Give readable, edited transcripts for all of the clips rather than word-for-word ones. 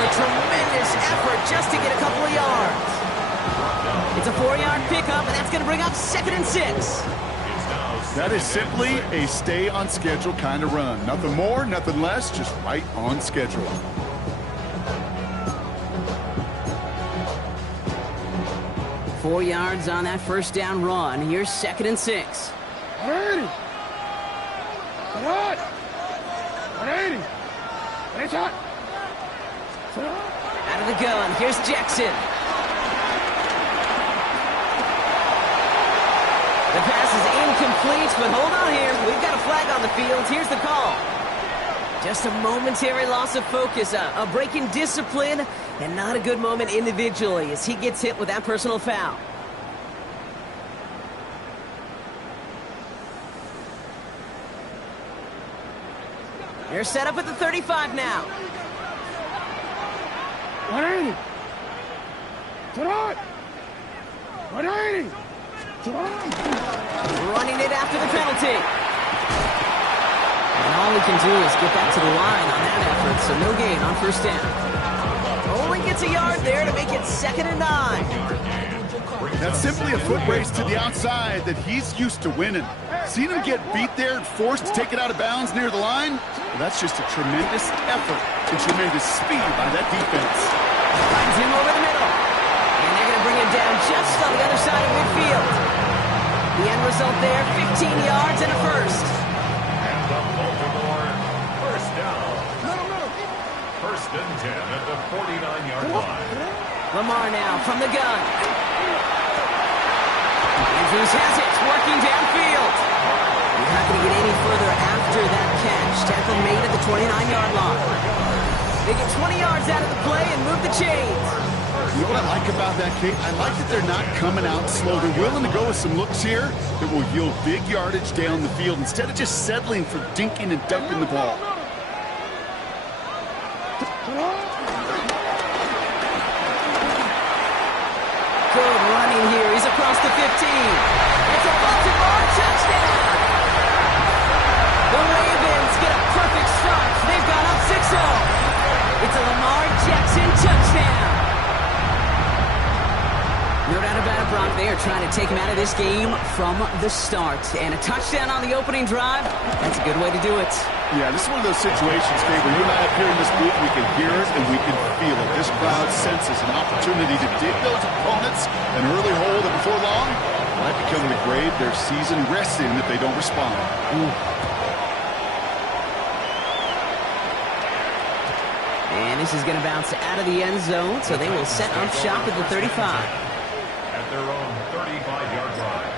a tremendous effort just to get a couple of yards. It's a 4-yard pickup, and that's going to bring up 2nd and 6. That is simply a stay-on-schedule kind of run. Nothing more, nothing less, just right on schedule. Four yards on that first down run. Here's 2nd and 6. 180. Out of the gun. Here's Jackson. The pass is incomplete, but hold on here. We've got a flag on the field. Here's the call. Just a momentary loss of focus, a break in discipline, and not a good moment individually as he gets hit with that personal foul. They're set up at the 35 now. 180. 180. Running it after the penalty. And all he can do is get back to the line on that effort, so no gain on first down. Only gets a yard there to make it 2nd and 9. That's simply a foot race to the outside that he's used to winning. Seen him get beat there and forced to take it out of bounds near the line? Well, that's just a tremendous effort and tremendous speed by that defense. Finds him over the middle. And they're going to bring him down just on the other side of midfield. The end result there, 15 yards and a first. And the Baltimore first down. 1st and 10 at the 49-yard line. Lamar now from the gun. Andrews has it, working downfield. You're not going to get any further after that catch. Tackle made at the 29-yard line. They get 20 yards out of the play and move the chains. You know what I like about that, Kate? I like that they're not coming out slow. They're willing to go with some looks here that will yield big yardage down the field instead of just settling for dinking and dunking the ball. Good running here. He's across the 15. It's a Baltimore touchdown. The Ravens get a perfect start. They've gone up 6-0. It's a Lamar Jackson touchdown. No doubt about it, Brock. They are trying to take him out of this game from the start. And a touchdown on the opening drive, that's a good way to do it. Yeah, this is one of those situations, Kate, where you and I up here in this booth, we can hear it and we can feel it. This crowd senses an opportunity to dig those opponents an early hole that before long might become the grave their season rests in if they don't respond. And this is going to bounce out of the end zone, so they will set up shop at the 35. At their own 35-yard line.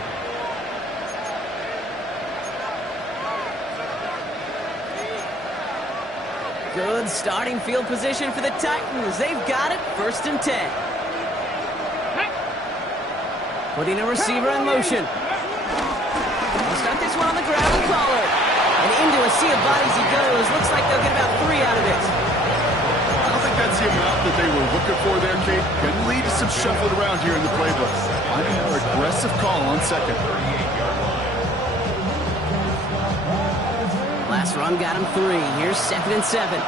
Good starting field position for the Titans. They've got it, 1st and 10. Putting a receiver in motion. They'll start this one on the ground and call it. And into a sea of bodies he goes. Looks like they'll get about 3 out of it. I don't think that's the amount that they were looking for there, Kate. Can lead to some shuffling around here in the playbook. Finding a more aggressive call on 2nd. Last run got him 3. Here's 2nd and 7.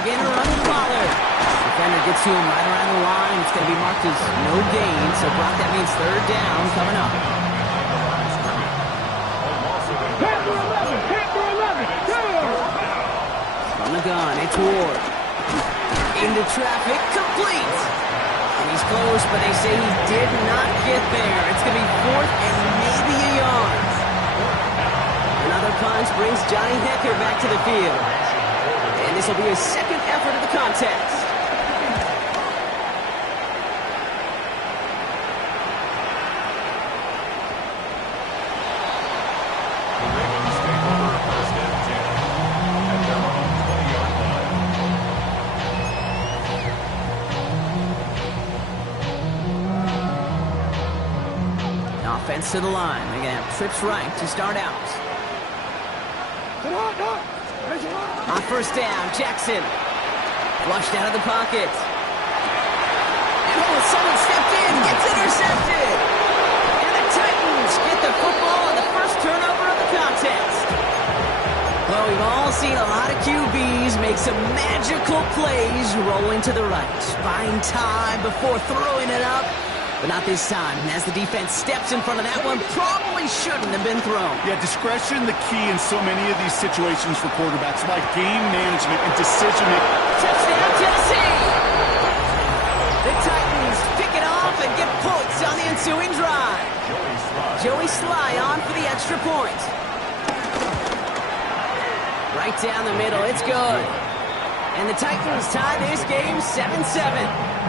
Again, a run with Pollard. Defender gets to him right around the line. It's going to be marked as no gain. So, Brock, that means 3rd down coming up. From the gun, it's Ward. Into traffic, complete. And he's close, but they say he did not get there. It's going to be 4th and maybe a yard. Another punch brings Johnny Hecker back to the field. And this will be his 2nd effort of the contest. Offense to the line. They're going to have trips right to start out. On 1st down, Jackson. Flushed out of the pocket. And someone stepped in. Gets intercepted. And the Titans get the football on the first turnover of the contest. Well, we've all seen a lot of QBs make some magical plays rolling to the right. Buying time before throwing it up. But not this time. And as the defense steps in front of that one, probably shouldn't have been thrown. Yeah, discretion the key in so many of these situations for quarterbacks, like game management and decision-making. Touchdown, Tennessee! The Titans pick it off and get points on the ensuing drive. Joey Sly on for the extra point. Right down the middle, it's good. And the Titans tie this game 7-7.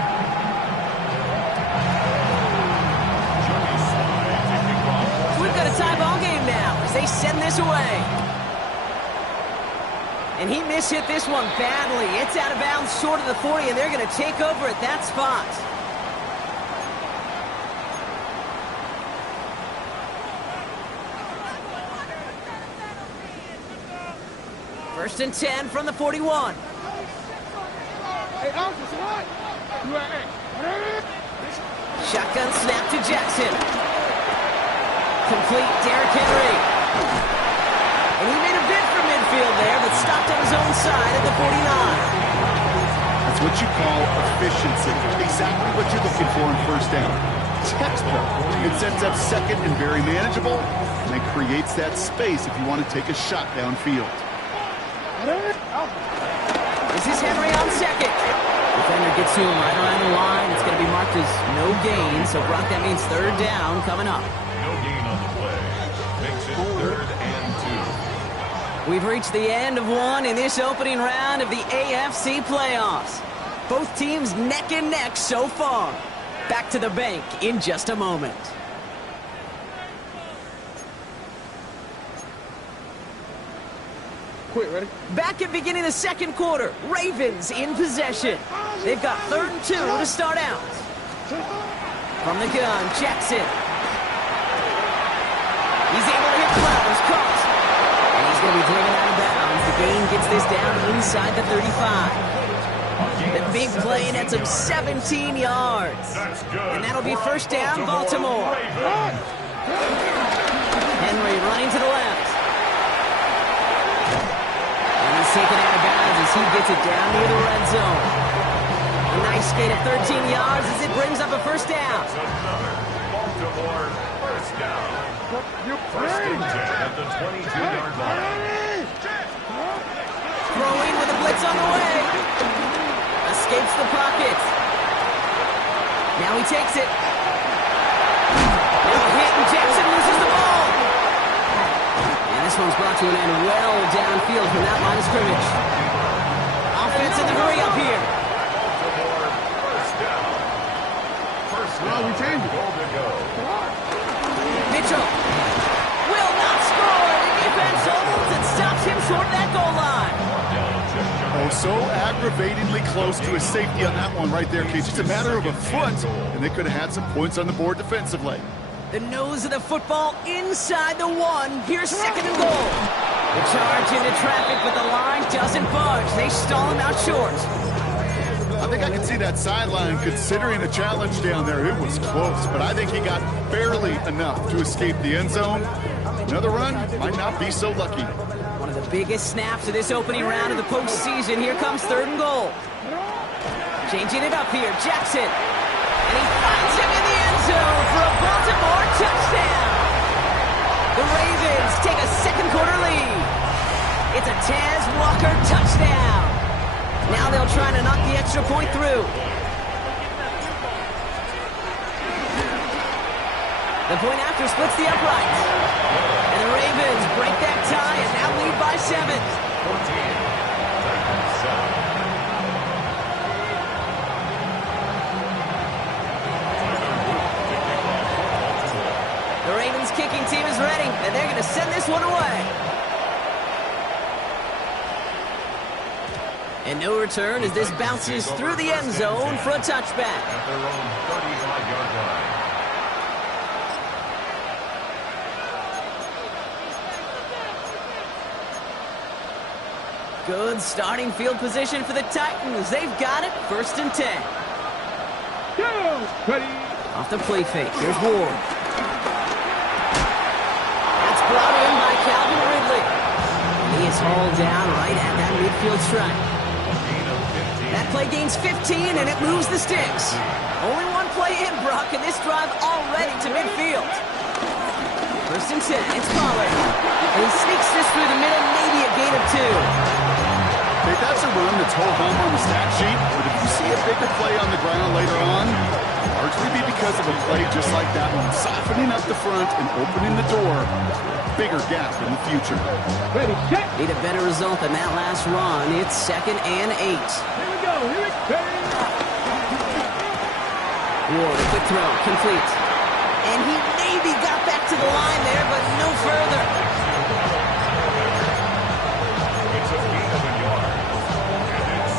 We've got a tie ball game now as they send this away. And he mishit this one badly. It's out of bounds short of the 40, and they're going to take over at that spot. First and 10 from the 41. Hey, officer, what? Shotgun snap to Jackson. Complete Derrick Henry. And he made a bid for midfield there, but stopped on his own side at the 49. That's what you call efficiency. Exactly what you're looking for in first down. Textbook. It sets up second and very manageable, and it creates that space if you want to take a shot downfield. This is Henry on second. Defender gets to him right around the line. It's going to be marked as no gain, so Brock, that means third down coming up. No gain on the play. Makes it 3rd and 2. We've reached the end of one in this opening round of the AFC playoffs. Both teams neck and neck so far. Back to the bank in just a moment. Quick, ready? Back at beginning of the second quarter, Ravens in possession. They've got 3rd and 2 to start out. From the gun, Jackson. He's able to hit Flowers, caught. And he's going to be driven out of bounds. The gain gets this down inside the 35. The big play nets him 17 yards. And that'll be first down, Baltimore. Henry running to the left. And he's taken out of bounds as he gets it down near the red zone. A nice gain of 13 yards as it brings up a first down. Baltimore first down. First and 10 at the 22-yard line. Throwing with a blitz on the way. Escapes the pocket. Now he takes it. Now a hit and Jackson loses the ball. And this one's brought to an end well downfield from that line of scrimmage. Offense in the hurry up here. First down. First down. we changed it. Goal to go. Mitchell will not score. The defense holds and stops him short of that goal line. Oh, so aggravatingly close to a safety on that one right there, Case. It's a matter of a foot, and they could have had some points on the board defensively. The nose of the football inside the 1. Here's 2nd and goal. The charge into traffic, but the line doesn't budge. They stall him out short. I think I can see that sideline considering a challenge down there. It was close, but I think he got barely enough to escape the end zone. Another run might not be so lucky. One of the biggest snaps of this opening round of the postseason. Here comes 3rd and goal. Changing it up here, Jackson. And he finds him in the end zone for a Baltimore touchdown. The Ravens take a second quarter lead. It's a Taz Walker touchdown. Now they'll try to knock the extra point through. The point after splits the uprights. And the Ravens break that tie and now lead by 7. 14. The Ravens kicking team is ready, and they're going to send this one away. And no return as this bounces through the end zone for a touchback. At their own 35-yard line. Good starting field position for the Titans. They've got it, 1st and 10. Go! Ready? Off the play fake, here's Ward. That's brought in by Calvin Ridley. And he is hauled down right at that midfield stripe. That play gains 15, and it moves the sticks. Only one play in, Brock, and this drive already to midfield. First and 10, it's Pollard. And he sneaks this through the middle, maybe a gain of 2. Hey, that's a run that's ho hum on the stat sheet, but if you see a bigger play on the ground later on, largely be because of a play just like that one, softening up the front and opening the door, bigger gap in the future. Ready, set. Need a better result than that last run. It's 2nd and 8. Here we go. Here we go. Ward, a quick throw, complete. And he maybe got back to the line there, but no further.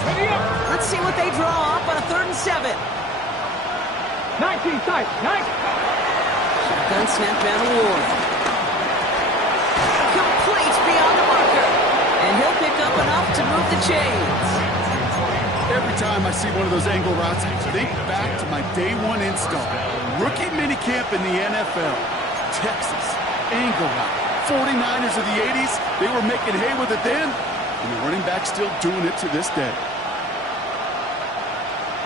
Ready up. Let's see what they draw up on a 3rd and 7. 19 tight. 9. Shotgun snap down to Ward. Complete beyond the marker. And he'll pick up enough to move the chains. Every time I see one of those angle routes, I think back to my day one install. Rookie minicamp in the NFL. Texas, angle route. 49ers of the 80s, they were making hay with it then, and the running back still doing it to this day.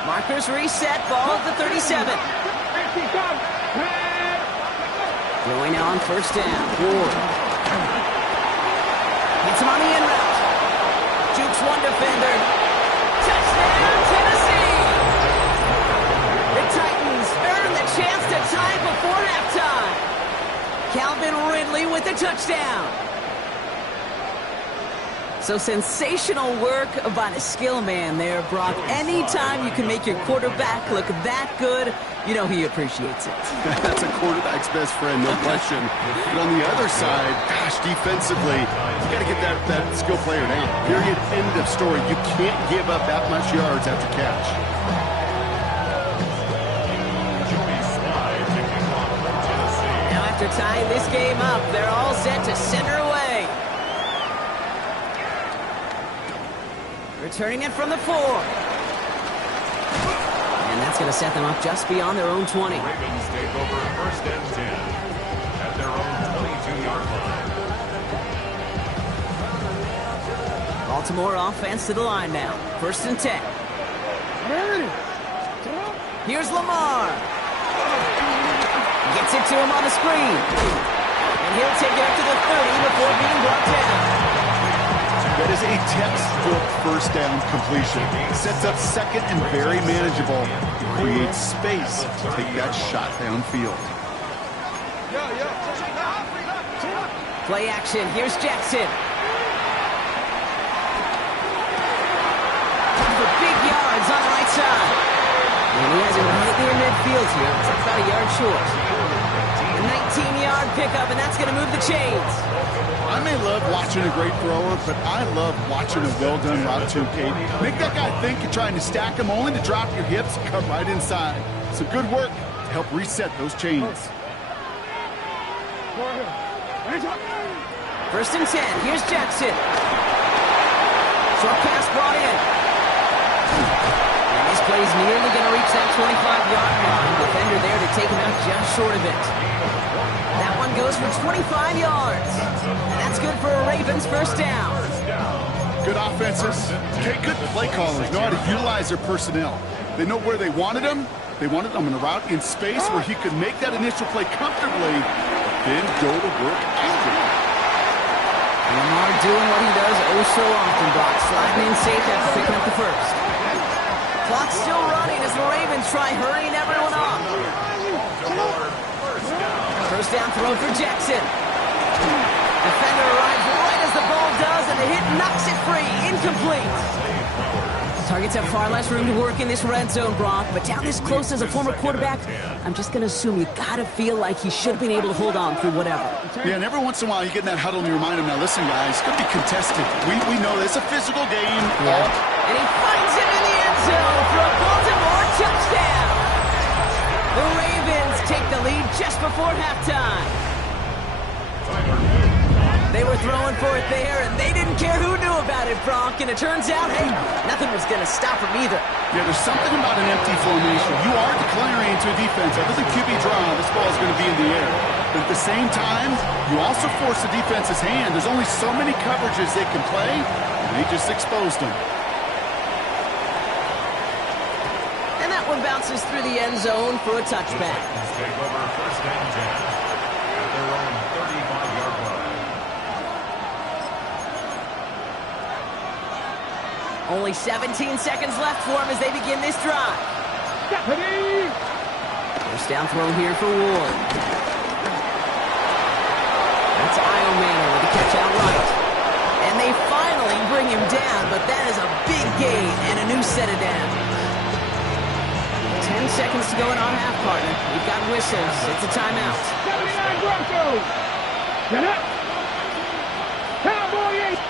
Markers reset, ball at the 37. Throwing now on 1st down. Ward. Hits him on the in route. Jukes one defender. Touchdown, Tennessee! The Titans earn the chance to tie before halftime. Calvin Ridley with the touchdown. So sensational work by the skill man there, Brock. Anytime you can make your quarterback look that good, you know he appreciates it. That's a quarterback's best friend, no question. But on the other side, gosh, defensively, you got to get that skill player down. Period, end of story. You can't give up that much yards after catch. Now after tying this game up, they're all set to center away. Returning it from the 4. And that's going to set them up just beyond their own 20. Ravens take over 1st and 10 at their own 22-yard line. Baltimore offense to the line now. 1st and 10. Here's Lamar. Gets it to him on the screen. And he'll take it up to the 30 before being brought down. That is a textbook 1st down completion. Sets up 2nd and very manageable. Creates space to take that shot downfield. Play action. Here's Jackson. For big yards on the right side. And he has it right near midfield here. It's about a yard short. A 19-yard pickup, and that's going to move the chains. I may love watching a great thrower, but I love watching a well-done route to Kate. Make that guy think you're trying to stack him only to drop your hips and come right inside. Some good work to help reset those chains. 1st and 10. Here's Jackson. Short pass brought in. And this play's nearly going to reach that 25-yard line. Defender there to take him out just short of it. That one goes for 25 yards. And that's good for a Ravens 1st down. Good offenses. Okay, good play callers know how to utilize their personnel. They know where they wanted them. They wanted them in a route in space where he could make that initial play comfortably, then go to work after it. Lamar doing what he does oh so often, Brock. Sliding in safe after picking up the 1st. Clock's still running as the Ravens try hurrying everyone off. 1st down throw for Jackson. Defender arrives right as the ball does, and the hit knocks it free. Incomplete. Targets have far less room to work in this red zone, Brock, but down this close as a former quarterback, I'm just going to assume you got to feel like he should have been able to hold on through whatever. Yeah, and every once in a while you get in that huddle and you remind him, now listen, guys, it's going to be contested. We know this. It's a physical game. Yeah. And he finds it in the end zone for a Baltimore touchdown. The Ravens take the lead just before halftime. They were throwing for it there, and they didn't care who knew about it, Bronk. And it turns out, hey, nothing was going to stop them either. Yeah, there's something about an empty formation. You are declaring to a defense, other than QB draw, this ball is going to be in the air. But at the same time, you also force the defense's hand. There's only so many coverages they can play, and they just exposed them. And that one bounces through the end zone for a touchback. Take over first and 10 at their own 35-yard line. Only 17 seconds left for him as they begin this drive. Stephanie! First down throw here for Ward. That's Manor with the catch out right. And they finally bring him down, but that is a big gain and a new set of downs. 10 seconds to go in our half, partner. We've got whistles. It's a timeout. 79 Broncos! Get up! Cowboy 8!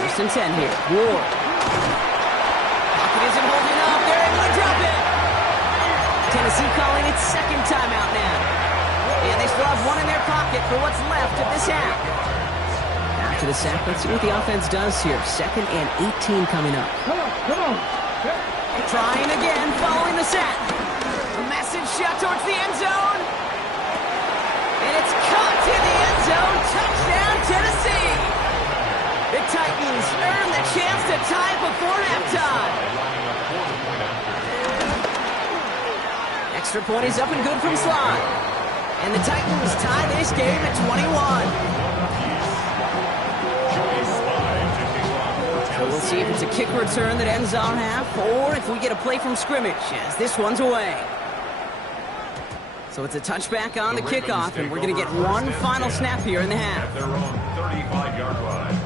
First and 10 here. Ward. Pocket isn't holding up. They're able to drop it. Tennessee calling its second timeout now. And they still have one in their pocket for what's left of this half. After the sack, let's see what the offense does here. 2nd and 18 coming up. Come on! Trying again, following the sack. A massive shot towards the end zone. And it's caught in the end zone. Touchdown, Tennessee. The Titans earn the chance to tie before halftime. Extra point is up and good from Slide. And the Titans tie this game at 21. So we'll see if it's a kick return that ends our half, or if we get a play from scrimmage, as this one's away. So it's a touchback on the kickoff, and we're going to get one final snap here in the half. At their own 35-yard line.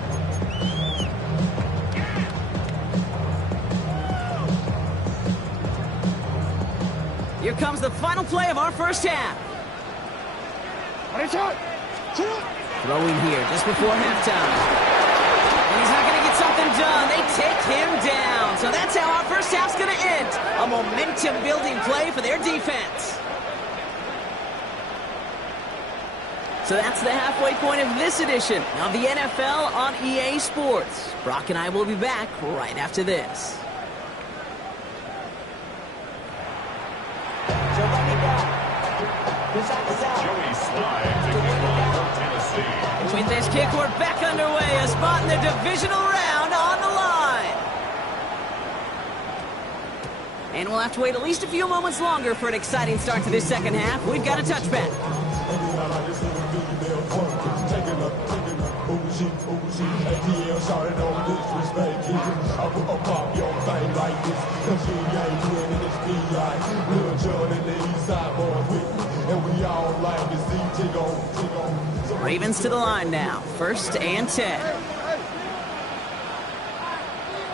Here comes the final play of our first half. Throwing here just before halftime. And he's not going to get something done. They take him down. So that's how our first half's going to end. A momentum-building play for their defense. So that's the halfway point of this edition of the NFL on EA Sports. Brock and I will be back right after this. Joey Slide to kick off for Tennessee. With this kick, we're back underway. A spot in the divisional round on the line. And we'll have to wait at least a few moments longer for an exciting start to this second half. We've got a touchback. Ravens to the line now. 1st and 10.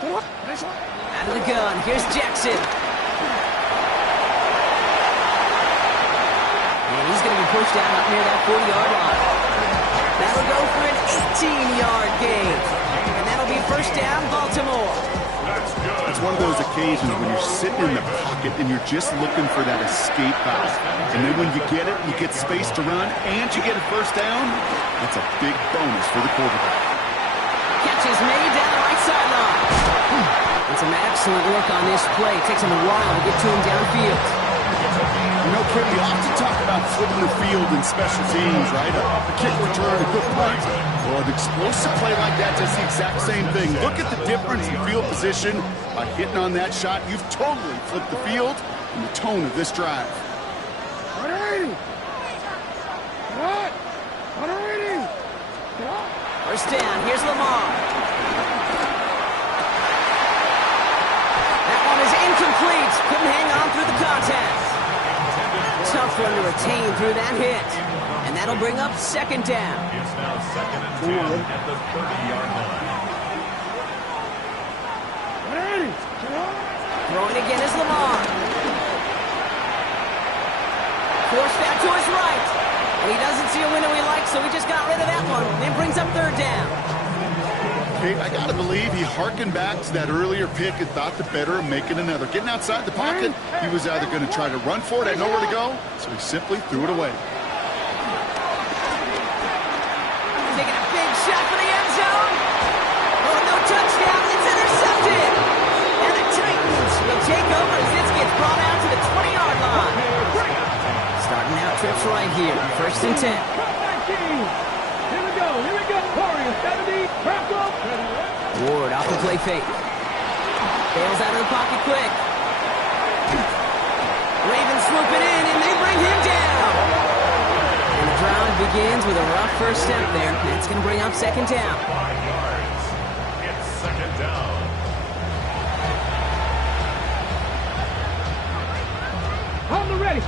Out of the gun. Here's Jackson. And he's going to be pushed out up near that 40-yard line. That'll go for an 18-yard gain. And that'll be first down, Baltimore. That's good. It's one of those occasions when you're sitting in the pocket and you're just looking for that escape valve. And then when you get it, you get space to run, and you get a first down, that's a big bonus for the quarterback. Catch is made down the right sideline. And some excellent work on this play. It takes him a while to get to him downfield. You know, Kim, we often talk about flipping the field in special teams, right? A kick return, a good punt. Well, an explosive play like that does the exact same thing. Look at the difference in field position. By hitting on that shot, you've totally flipped the field and the tone of this drive. First down, here's Lamar. That one is incomplete. Couldn't hang on through the contact. Tough one to retain through that hit. And that'll bring up 2nd down. It's now 2nd and 10 at the 30-yard line. Throwing again is Lamar. Forced out to his right. And he doesn't see a window he likes, so he just got rid of that one. And brings up 3rd down. Hey, I got to believe he hearkened back to that earlier pick and thought the better of making another. Getting outside the pocket, he was either going to try to run for it, had nowhere to go, so he simply threw it away. Taking a big shot for the end zone. Oh, no touchdown. It's intercepted. And the Titans will take over as this gets brought out to the 20-yard line. Starting out, trips stops right here. 1st and 10. Here we go. Warriors 70. Ward off the play fake. Bails out of the pocket quick. Ravens swoop it in, and they bring him down. And the drive begins with a rough first step there. That's going to bring up 2nd down. 5 yards. It's 2nd down. On the ready.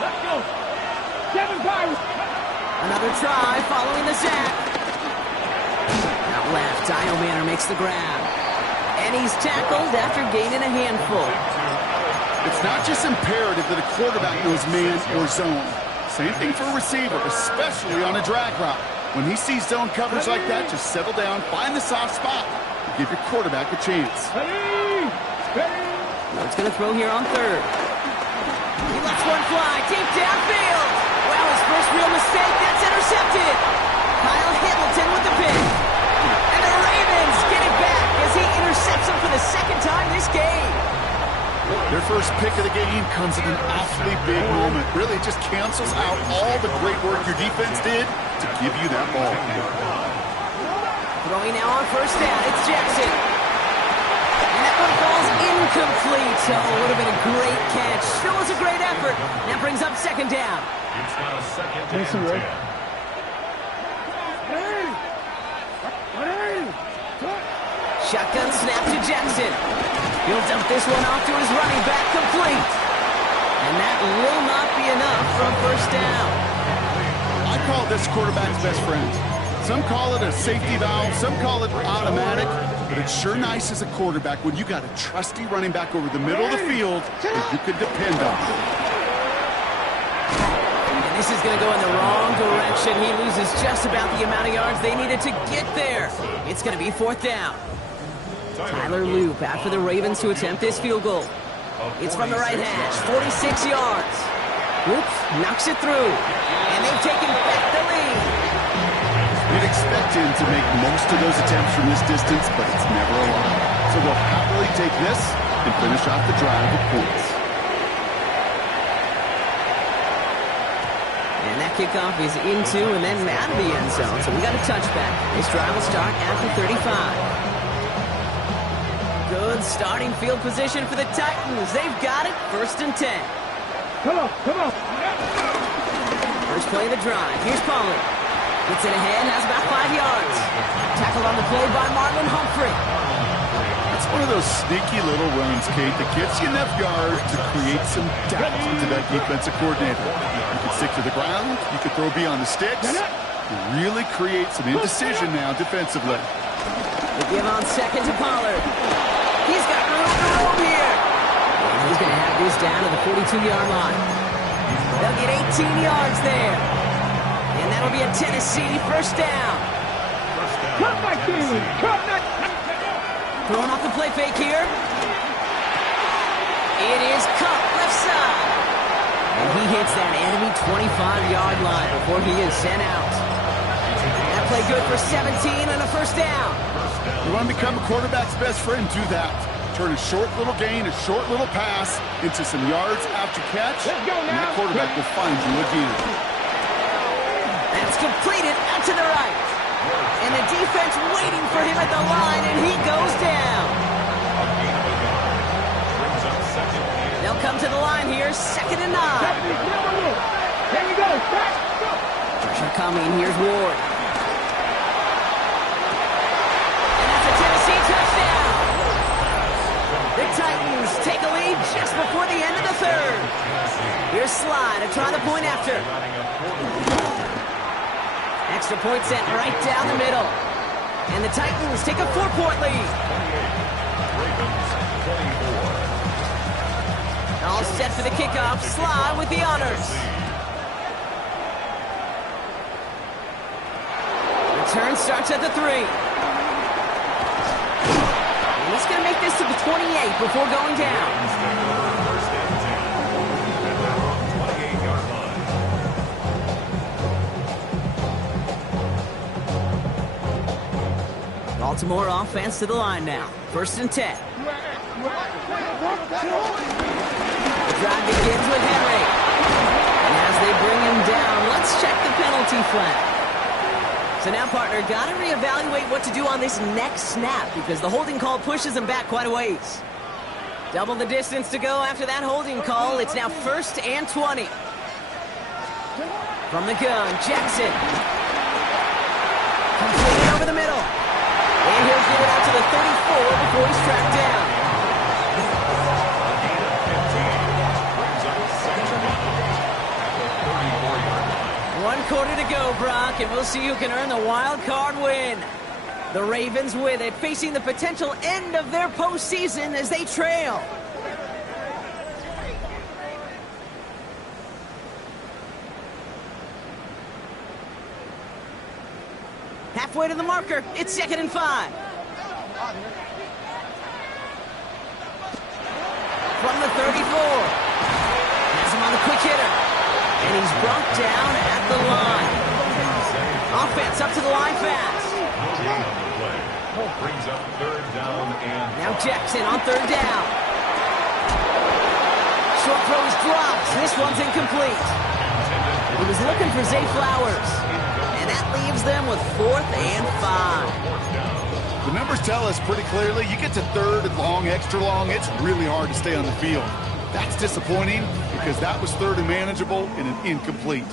Let's go. 7 Pirates. Another try following the sack. Out left, Dial Banner makes the grab. And he's tackled after gaining a handful. It's not just imperative that a quarterback knows man or zone. Same thing for a receiver, especially on a drag route. When he sees zone coverage like that, just settle down, find the soft spot, and give your quarterback a chance. It's going to throw here on 3rd. He lets one fly deep downfield. Well, his first real mistake, that's intercepted. Kyle Hamilton with the pick. And the Ravens get it back as he intercepts him for the 2nd time this game. Their first pick of the game comes at an awfully big moment. Really just cancels out all the great work your defense did to give you that ball. Throwing now on 1st down, it's Jackson. And that one falls incomplete. So it would have been a great catch. Still was a great effort. That brings up 2nd down. It's now 2nd and 10. Shotgun snap to Jackson. He'll dump this one off to his running back, complete. And that will not be enough for a 1st down. I call this quarterback's best friend. Some call it a safety valve, some call it automatic, but it's sure nice as a quarterback when you got a trusty running back over the middle of the field that you can depend on. And this is going to go in the wrong direction. He loses just about the amount of yards they needed to get there. It's going to be 4th down. Tyler Loop after the Ravens to attempt this field goal. It's from the right hash, 46 yards. Loop knocks it through, and they've taken back the lead. You'd expect him to make most of those attempts from this distance, but it's never a lot. So they'll happily take this and finish off the drive with points. And that kickoff is into and then out of the end zone, so we got a touchback. This drive will start at the 35. Good starting field position for the Titans. They've got it, 1st and 10. Come on. First play of the drive. Here's Pollard. Gets it ahead, has about 5 yards. Tackled on the play by Marlon Humphrey. That's one of those sneaky little runs, Kate, that gets you enough yards to create some doubt into that defensive coordinator. You can stick to the ground, you can throw beyond the sticks. It really creates an indecision now defensively. They give on 2nd to Pollard. He's got room to roam here. And he's going to have this down to the 42-yard line. They'll get 18 yards there. And that'll be a Tennessee 1st down. Cut my team. Throwing off the play fake here. It is Cup left side. And he hits that enemy 25-yard line before he is sent out. That play good for 17 and a 1st down. You want to become a quarterback's best friend, do that. Turn a short little gain, a short little pass into some yards after catch, and that quarterback will find you again. That's completed out to the right. And the defense waiting for him at the line, and he goes down. They'll come to the line here, 2nd and 9. Here we go. Pressure coming, here's Ward. And that's a Tennessee touchdown. The Titans take a lead just before the end of the 3rd. Here's Sly to try the point after. Extra point set right down the middle. And the Titans take a 4-point lead. All set for the kickoff. Sly with the honors. Return starts at the 3. And he's going to make this to the 28 before going down. Baltimore offense to the line now. 1st and 10. drive begins with Henry. And as they bring him down, let's check the penalty flag. So now, partner, got to reevaluate what to do on this next snap because the holding call pushes him back quite a ways. Double the distance to go after that holding call. It's now 1st and 20. From the gun, Jackson. Completed over the middle. And he'll get it out to the 34 before he's tracked down. One quarter to go, Brock, and we'll see who can earn the wild card win. The Ravens with it, facing the potential end of their postseason as they trail. Halfway to the marker, it's 2nd and 5. From the 34. Has him on the quick hitter. And he's brought down at the line. Offense up to the line fast. Brings up 3rd down and now Jackson on 3rd down. Short throw is dropped. This one's incomplete. He was looking for Zay Flowers. And that leaves them with 4th and 5. The numbers tell us pretty clearly, you get to 3rd and long, extra long, it's really hard to stay on the field. That's disappointing because that was 3rd and manageable and an incomplete.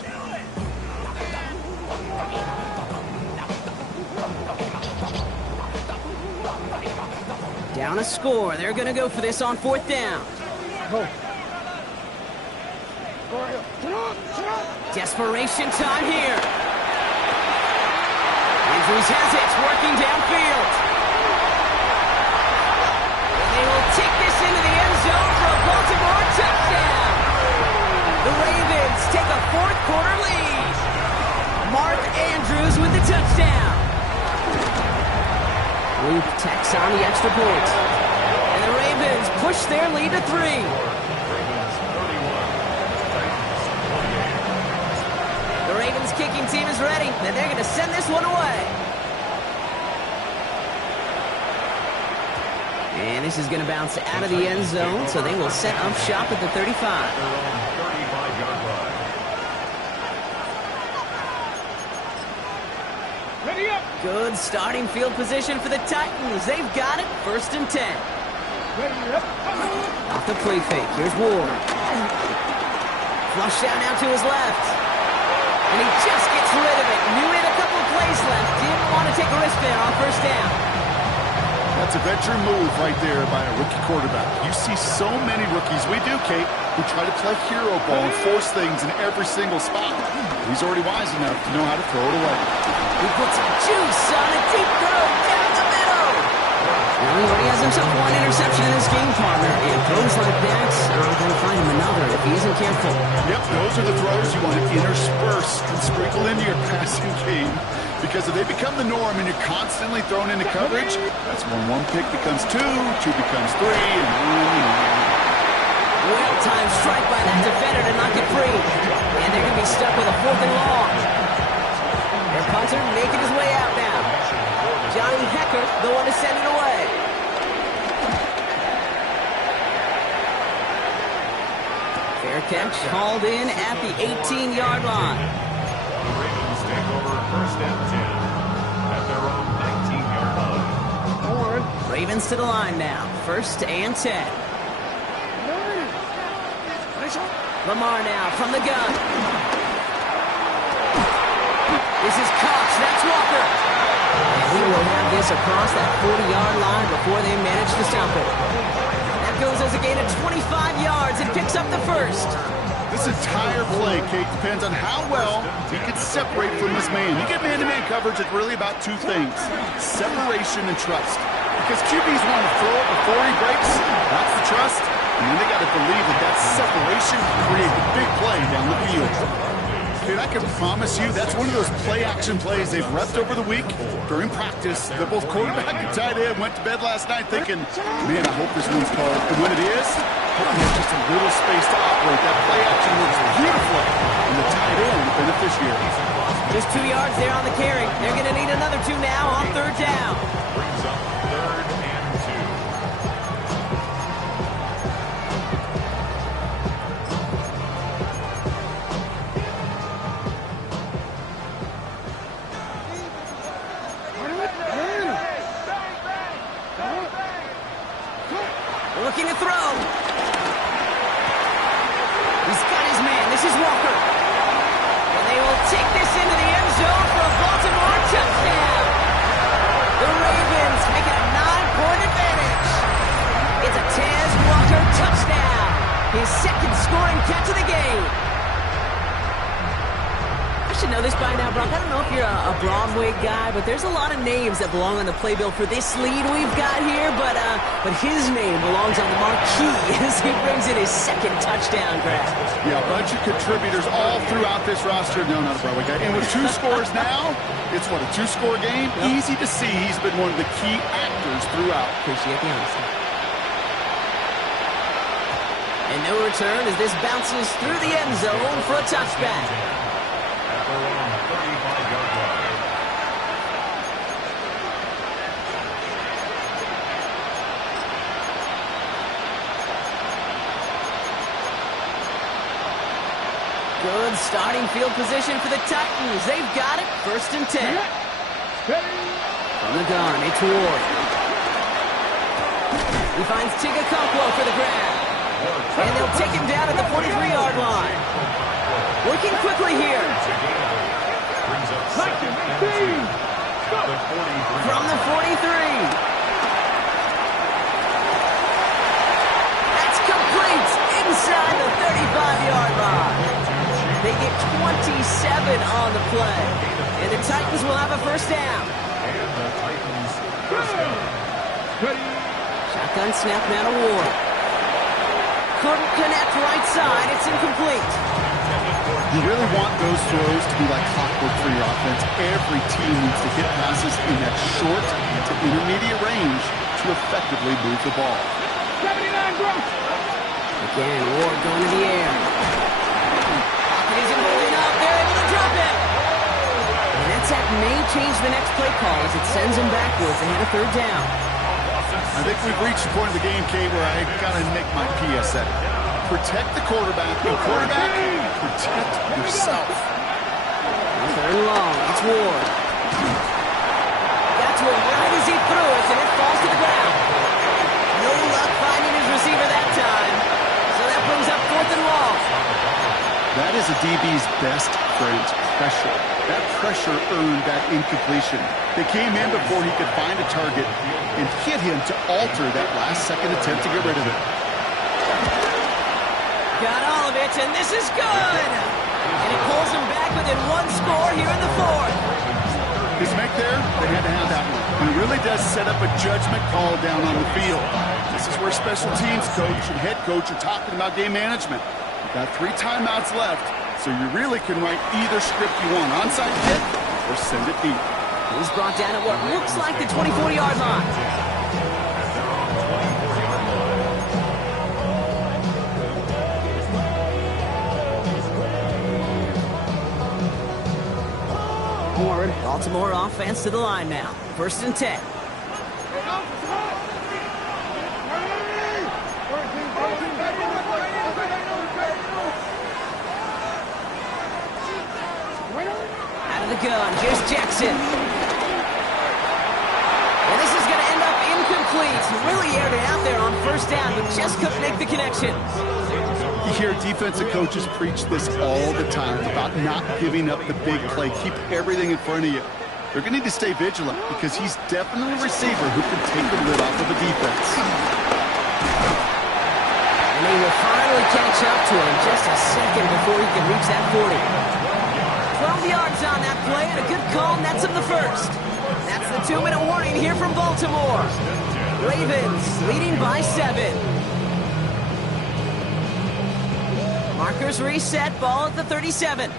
Down a score. They're going to go for this on 4th down. Desperation time here. Andrews has it, working downfield. And they will take this into the end zone for a Baltimore touchdown. The Ravens take a 4th quarter lead. Mark Andrews with the touchdown. Luke tacks on the extra point. And the Ravens push their lead to 3. The Ravens kicking team is ready, and they're going to send this one away. And this is going to bounce out of the end zone, so they will set up shop at the 35. Ready up. Good starting field position for the Titans. They've got it, 1st and 10. Ready up. Off the play fake, here's Ward. Flush out now to his left. And he just gets rid of it. Knew he had a couple of plays left. Didn't want to take a risk there on 1st down. That's a veteran move right there by a rookie quarterback. You see so many rookies, we do, Kate, who try to play hero ball and force things in every single spot. He's already wise enough to know how to throw it away. He puts some juice on a deep throw down the middle. Now he already has himself one interception in this game, partner. And throws like that are going to find him another if he isn't careful. Yep, those are the throws you want to intersperse and sprinkle into your passing game. Because if they become the norm and you're constantly thrown into coverage, that's when 1 pick becomes 2, 2 becomes 3, and Well-timed strike by that defender to knock it free. And they're going to be stuck with a 4th and long. Their punter making his way out now. Johnny Hecker, the one to send it away. Fair catch called in at the 18-yard line. the Ravens take over 1st and 10 at their own 19-yard line. Ravens to the line now, 1st and 10. Lamar now from the gun. This is Cox, that's Walker. And he will have this across that 40-yard line before they manage to stop it. That goes as a gain of 25 yards and picks up the 1st. this entire play, Kate, depends on how well he can separate from his man. You get man-to-man coverage, it's really about 2 things, separation and trust. Because QBs want to throw it before he breaks, that's the trust. And then they got to believe that that separation can create the big play down the field. Dude, I can promise you that's one of those play-action plays they've repped over the week during practice. That both quarterback and tight end went to bed last night thinking, man, I hope this one's called. And when it is, he has just a little space to operate. That play-action works beautifully. And the tight end, the beneficiary. There's 2 yards there on the carry. They're going to need another 2 now on 3rd down. Brings up 3rd and 2. touchdown. His second scoring catch of the game. I should know this by now, Brock. I don't know if you're a Bromwig guy, but there's a lot of names that belong on the playbill for this lead we've got here, but his name belongs on the marquee as he brings in his second touchdown grab. Yeah, a bunch of contributors all throughout this roster. No, not a Bromwig guy. And with 2 scores now, it's what, a 2-score game? Yep. Easy to see he's been one of the key actors throughout. Appreciate the honesty. And no return as this bounces through the end zone for a touchback. At their own 35-yard line. Good starting field position for the Titans. They've got it. 1st and 10. From the gun, it's Ward. He finds Tigakonkwo for the grab. And they'll take him down at the 43-yard line. Working quickly here. From the 43. That's complete inside the 35-yard line. They get 27 on the play. And the Titans will have a 1st down. And the Titans 1st down. Shotgun snap now to Ward. Couldn't connect right side. It's incomplete. You really want those throws to be like clockwork for your offense. Every team needs to hit passes in that short to intermediate range to effectively move the ball. 79 Gronk. Again, Ward going to the air. Pocket isn't holding up. They're able to drop it. And that sack may change the next play call as it sends them backwards ahead of 3rd down. I think we've reached the point of the game, Kate, where I got to make my PSA. Protect the quarterback, and quarterback, protect yourself. 3rd and long, it's Ward. Got to it right as he threw it, and it falls to the ground. No luck finding his receiver that time. So that brings up 4th and long. That is a DB's best friend, pressure. That pressure earned that incompletion. They came in before he could find a target and hit him to alter that last-second attempt to get rid of it. Got all of it, and this is good! And it pulls him back within 1 score here in the 4th. His make there, they had to have that one. And it really does set up a judgment call down on the field. This is where special teams coach and head coach are talking about game management. You've got 3 timeouts left, so you really can write either script you want. Onside kick or send it deep. He's brought down at what looks like the 24-yard line. Baltimore offense to the line now. 1st and 10. Out of the gun, here's Jackson. And this is going to end up incomplete. Really aired it out there on 1st down, but just couldn't make the connection. You hear defensive coaches preach this all the time about not giving up the big play. Keep everything in front of you. They're going to need to stay vigilant because he's definitely a receiver who can take the lid off of a defense. And they will finally catch up to him just a second before he can reach that 40. 12 yards on that play and a good call nets him the 1st. That's the 2-minute warning here from Baltimore. Ravens leading by 7. Markers reset, ball at the 37.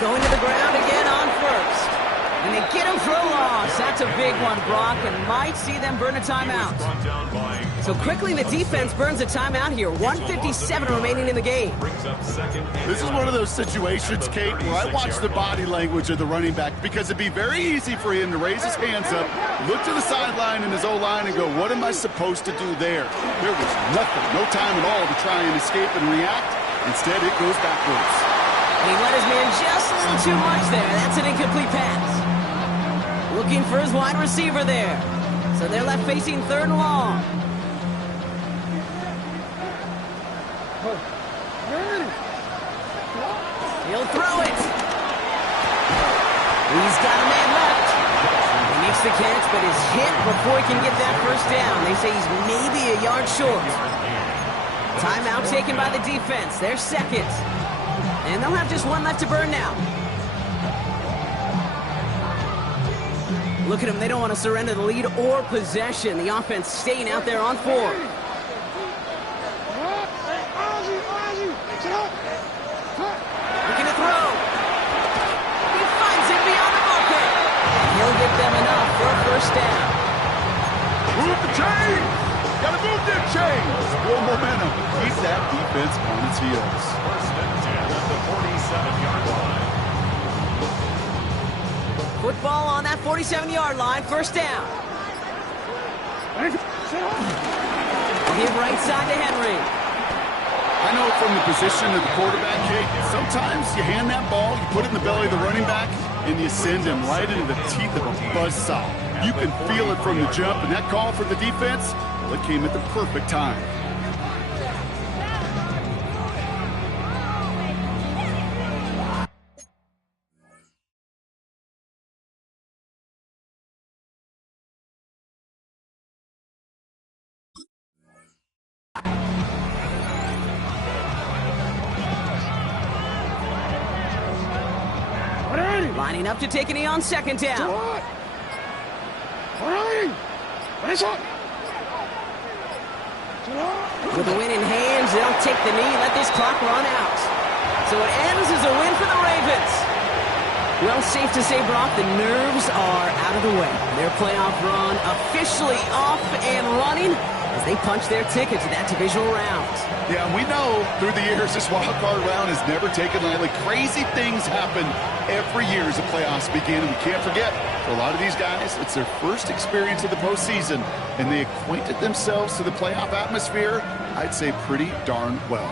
Going to the ground again on 1st. And they get him for a loss. That's a big one, Brock, and might see them burn a timeout. So quickly the defense burns a timeout here. 1:57 remaining in the game. This is one of those situations, Kate, where I watch the body language of the running back because it'd be very easy for him to raise his hands up, look to the sideline in his O-line and go, what am I supposed to do there? There was nothing, no time at all to try and escape and react. Instead, it goes backwards. And he let his man just a little too much there. That's an incomplete pass. Looking for his wide receiver there. So they're left facing 3rd and long. He'll throw it. He's got a man left. He makes Makes the catch, but is hit before he can get that first down. They say he's maybe a yard short. Timeout taken by the defense. They're second. And they'll have just one left to burn now. Look at them. They don't want to surrender the lead or possession. The offense staying out there on 4. Looking to throw. He finds it beyond the bucket. He'll get them enough for a first down. Move the chain! Gotta move them chains! More momentum. Keep that defense on its heels. First and 10 at the 47-yard line. Football on that 47-yard line. First down. Give right side to Henry. I know from the position of the quarterback, Kate, sometimes you hand that ball, you put it in the belly of the running back, and you send him right into the teeth of a buzzsaw. You can feel it from the jump, and that call for the defense, well, it came at the perfect time. Lining up to take a knee on second down. With the win in hands, they'll take the knee and let this clock run out. So it ends as a win for the Ravens. Well, safe to say, Brock, the nerves are out of the way. Their playoff run officially off and running as they punch their ticket to that divisional round. Yeah, and we know through the years this wild card round is never taken lightly. Crazy things happen every year as the playoffs begin, and we can't forget, for a lot of these guys, it's their first experience of the postseason, and they acquainted themselves to the playoff atmosphere, I'd say pretty darn well.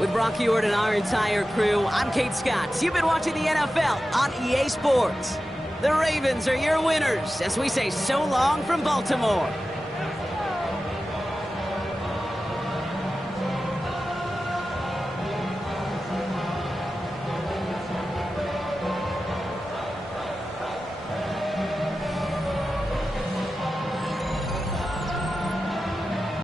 With Brock Ewart and our entire crew, I'm Kate Scott. You've been watching the NFL on EA Sports. The Ravens are your winners as we say so long from Baltimore.